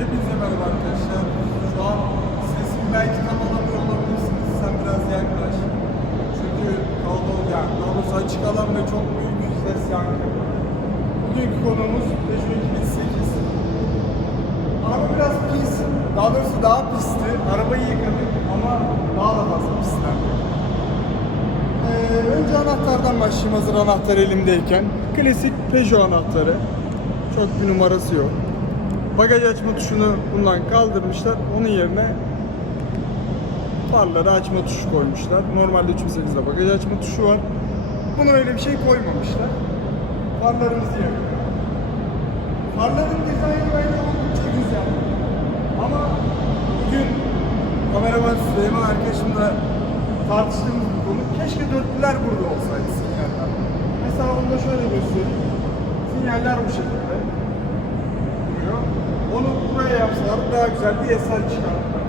Hepinize merhaba arkadaşlar. Şu an sesimi belki tam alamıyor olabilirsiniz. Sen biraz yaklaş. Çünkü kalabalık yani. Daha doğrusu açık alan ve çok büyük bir ses yankı. Bugünkü konuğumuz Peugeot 2008. Araba biraz pis. Daha doğrusu daha pisti. Arabayı yıkadık ama daha da fazla pislendi. Ee, önce anahtardan başlayayım hazır anahtar elimdeyken. Klasik Peugeot anahtarı. Çok bir numarası yok. Bagaj açma tuşunu bundan kaldırmışlar. Onun yerine farları açma tuşu koymuşlar. Normalde 308'de bagaj açma tuşu var. Buna öyle bir şey koymamışlar. Farlarımızı yakıyor. Farların dizaynı bence oldukça güzel. Ama bugün kameraman Süleyman arkadaşımla tartıştığımız bir konu. Keşke dörtlüler burada olsaydı sinyaller. Mesela onu da şöyle göstereyim. Sinyaller bu şekilde duruyor. Onu buraya yapsalar daha güzel bir eser çıkartırlar.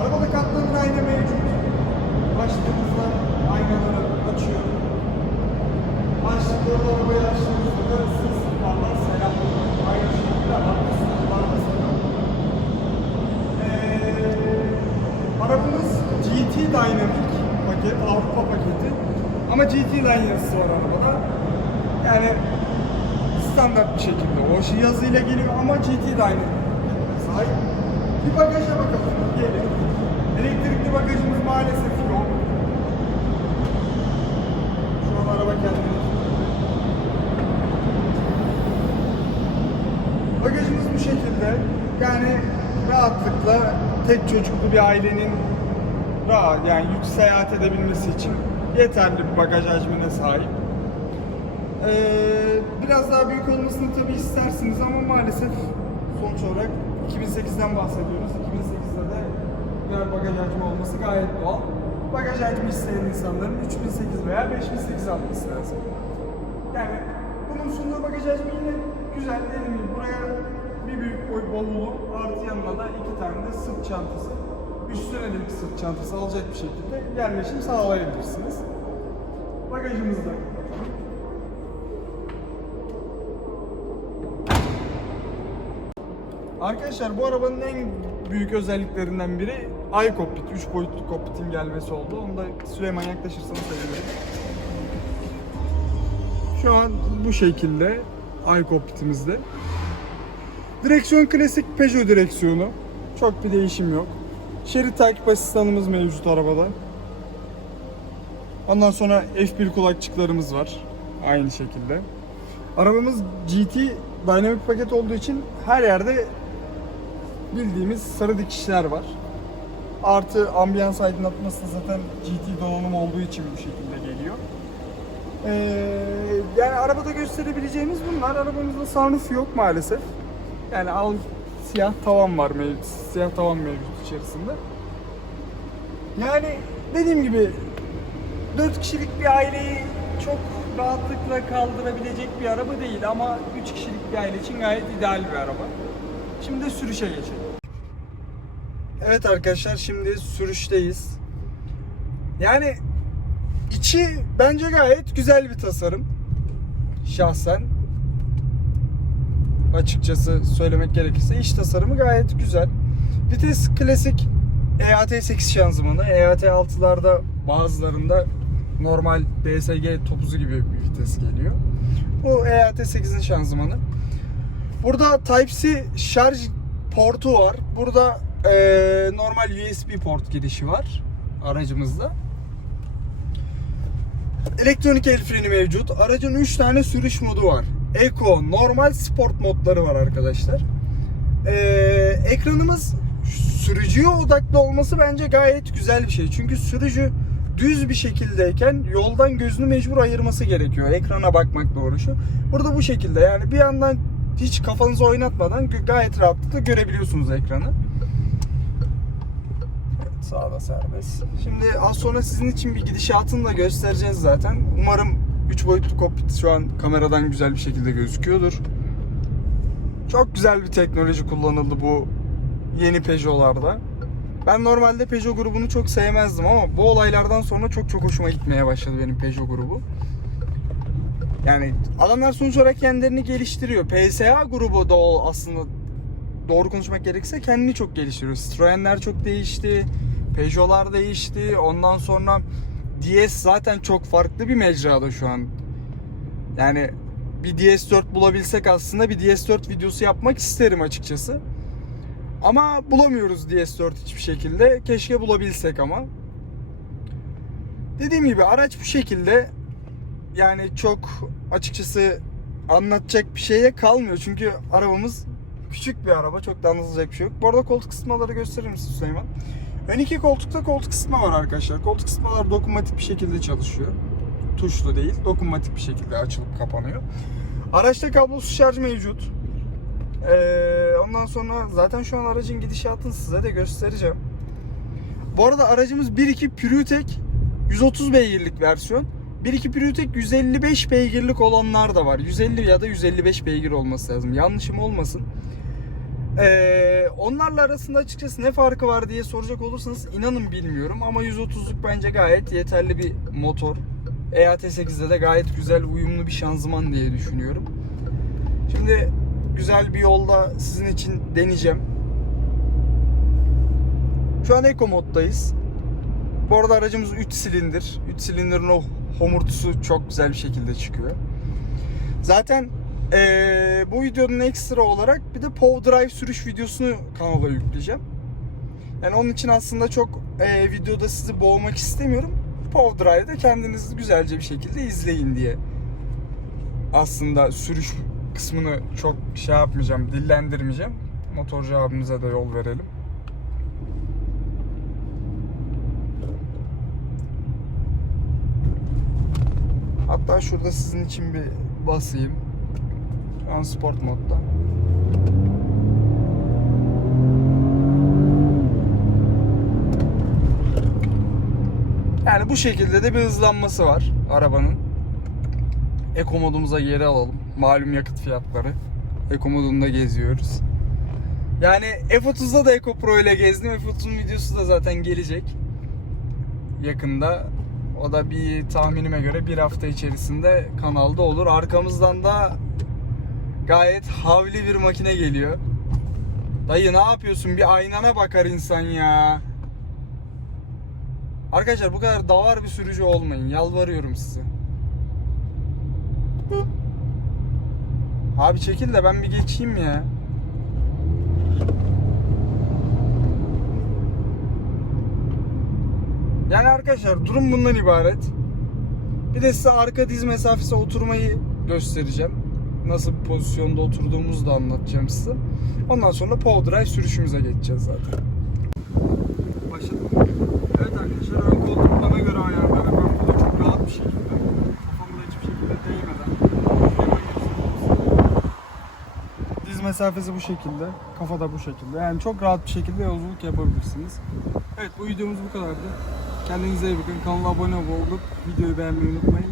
Arabada katlanır ayna mevcut. Açtığımızda aynaları açıyor. Açtıklarında arabayı açtığımızda da ıssız sıfırlardan selam. Aynı şekilde da selam. Ee, arabamız GT Dynamic paket, Avrupa paketi. Ama GT Dynamics var arabada. Yani standart bir şekilde o şey yazıyla geliyor ama GT Dynamic sahip. Bir bagaja bakalım. Gelin. Elektrikli bagajımız maalesef yok. Şu an araba kendini Bagajımız bu şekilde. Yani rahatlıkla tek çocuklu bir ailenin rahat yani yük seyahat edebilmesi için yeterli bir bagaj hacmine sahip. Ee, biraz daha büyük olmasını tabii istersiniz ama maalesef sonuç olarak 2008'den bahsediyoruz. 2008'de de böyle bagaj hacmi olması gayet doğal. Bagaj hacmi isteyen insanların 3008 veya 5008 alması lazım. Yani bunun sunduğu bagaj hacmi yine güzel dediğim gibi buraya bir büyük boy bavulu artı yanına da iki tane de sırt çantası üstüne de bir sırt çantası alacak bir şekilde yerleşim sağlayabilirsiniz. Bagajımızı da kapatalım. Arkadaşlar bu arabanın en büyük özelliklerinden biri iCockpit, 3 boyutlu cockpit'in gelmesi oldu. Onu da Süleyman yaklaşırsanız sevinirim. Şu an bu şekilde iCockpit'imizde. Direksiyon klasik Peugeot direksiyonu. Çok bir değişim yok. Şerit takip asistanımız mevcut arabada. Ondan sonra F1 kulakçıklarımız var. Aynı şekilde. Arabamız GT Dynamic paket olduğu için her yerde bildiğimiz sarı dikişler var. Artı ambiyans aydınlatması zaten GT donanım olduğu için bu şekilde geliyor. Ee, yani arabada gösterebileceğimiz bunlar. Arabamızda sunroof yok maalesef. Yani al siyah tavan var mevcut. Siyah tavan mevcut içerisinde. Yani dediğim gibi 4 kişilik bir aileyi çok rahatlıkla kaldırabilecek bir araba değil ama 3 kişilik bir aile için gayet ideal bir araba. Şimdi sürüşe geçelim. Evet arkadaşlar şimdi sürüşteyiz. Yani içi bence gayet güzel bir tasarım. Şahsen. Açıkçası söylemek gerekirse iç tasarımı gayet güzel. Vites klasik E EAT8 şanzımanı. E EAT6'larda bazılarında normal DSG topuzu gibi bir vites geliyor. Bu E EAT8'in şanzımanı. Burada Type-C şarj portu var. Burada eee, normal USB port girişi var aracımızda. Elektronik el freni mevcut. Aracın 3 tane sürüş modu var. Eco, normal, sport modları var arkadaşlar. Ee, ekranımız sürücüye odaklı olması bence gayet güzel bir şey. Çünkü sürücü düz bir şekildeyken yoldan gözünü mecbur ayırması gerekiyor. Ekrana bakmakla uğraşıyor. Burada bu şekilde yani bir yandan hiç kafanızı oynatmadan gayet rahatlıkla görebiliyorsunuz ekranı. Evet, Sağda serbest. Şimdi az sonra sizin için bir gidişatını da göstereceğiz zaten. Umarım 3 boyutlu kokpit şu an kameradan güzel bir şekilde gözüküyordur. Çok güzel bir teknoloji kullanıldı bu yeni Peugeot'larda. Ben normalde Peugeot grubunu çok sevmezdim ama bu olaylardan sonra çok çok hoşuma gitmeye başladı benim Peugeot grubu. Yani adamlar sonuç olarak kendilerini geliştiriyor. PSA grubu da aslında doğru konuşmak gerekirse kendini çok geliştiriyor. Citroen'ler çok değişti. Peugeot'lar değişti. Ondan sonra DS zaten çok farklı bir mecrada şu an. Yani bir DS4 bulabilsek aslında bir DS4 videosu yapmak isterim açıkçası. Ama bulamıyoruz DS4 hiçbir şekilde. Keşke bulabilsek ama. Dediğim gibi araç bu şekilde. Yani çok açıkçası anlatacak bir şeye kalmıyor. Çünkü arabamız küçük bir araba. Çok da anlatılacak bir şey yok. Bu arada koltuk ısıtmaları gösterir misin Süleyman? Ön iki koltukta koltuk ısıtma var arkadaşlar. Koltuk ısıtmalar dokunmatik bir şekilde çalışıyor. Tuşlu değil, dokunmatik bir şekilde açılıp kapanıyor. Araçta kablosuz şarj mevcut. Ee, ondan sonra zaten şu an aracın gidişatını size de göstereceğim. Bu arada aracımız 1.2 PureTech 130 beygirlik versiyon. 1.2 PureTech 155 beygirlik olanlar da var. 150 ya da 155 beygir olması lazım. Yanlışım olmasın. Ee, onlarla arasında açıkçası ne farkı var diye soracak olursanız inanın bilmiyorum ama 130'luk bence gayet yeterli bir motor. E EAT8'de de gayet güzel uyumlu bir şanzıman diye düşünüyorum. Şimdi güzel bir yolda sizin için deneyeceğim. Şu an Eco moddayız. Bu arada aracımız 3 silindir. 3 silindirin o homurtusu çok güzel bir şekilde çıkıyor. Zaten eee, bu videonun ekstra olarak bir de Pow Drive sürüş videosunu kanala yükleyeceğim. Yani onun için aslında çok eee, videoda sizi boğmak istemiyorum. Pow Drive'de kendiniz güzelce bir şekilde izleyin diye. Aslında sürüş kısmını çok şey yapmayacağım, dillendirmeyeceğim. Motorcu abimize de yol verelim. Hatta şurada sizin için bir basayım. Şu an sport modda. Yani bu şekilde de bir hızlanması var arabanın. Eko modumuza geri alalım. Malum yakıt fiyatları. Eko modunda geziyoruz. Yani F30'da da Eco Pro ile gezdim. F30'un videosu da zaten gelecek. Yakında. O da bir tahminime göre bir hafta içerisinde kanalda olur. Arkamızdan da gayet havli bir makine geliyor. Dayı ne yapıyorsun? Bir aynana bakar insan ya. Arkadaşlar bu kadar davar bir sürücü olmayın. Yalvarıyorum size. Abi çekil de ben bir geçeyim ya. Yani arkadaşlar durum bundan ibaret. Bir de size arka diz mesafesi oturmayı göstereceğim. Nasıl bir pozisyonda oturduğumuzu da anlatacağım size. Ondan sonra Power Drive sürüşümüze geçeceğiz zaten. Başladım. Evet arkadaşlar bana göre ayarlı ve ben çok rahat bir şekilde kafamda hiçbir şekilde değmeden. Diz mesafesi bu şekilde, kafa da bu şekilde. Yani çok rahat bir şekilde yolculuk yapabilirsiniz. Evet bu videomuz bu kadardı. Kendinize iyi bakın. Kanala abone olup videoyu beğenmeyi unutmayın.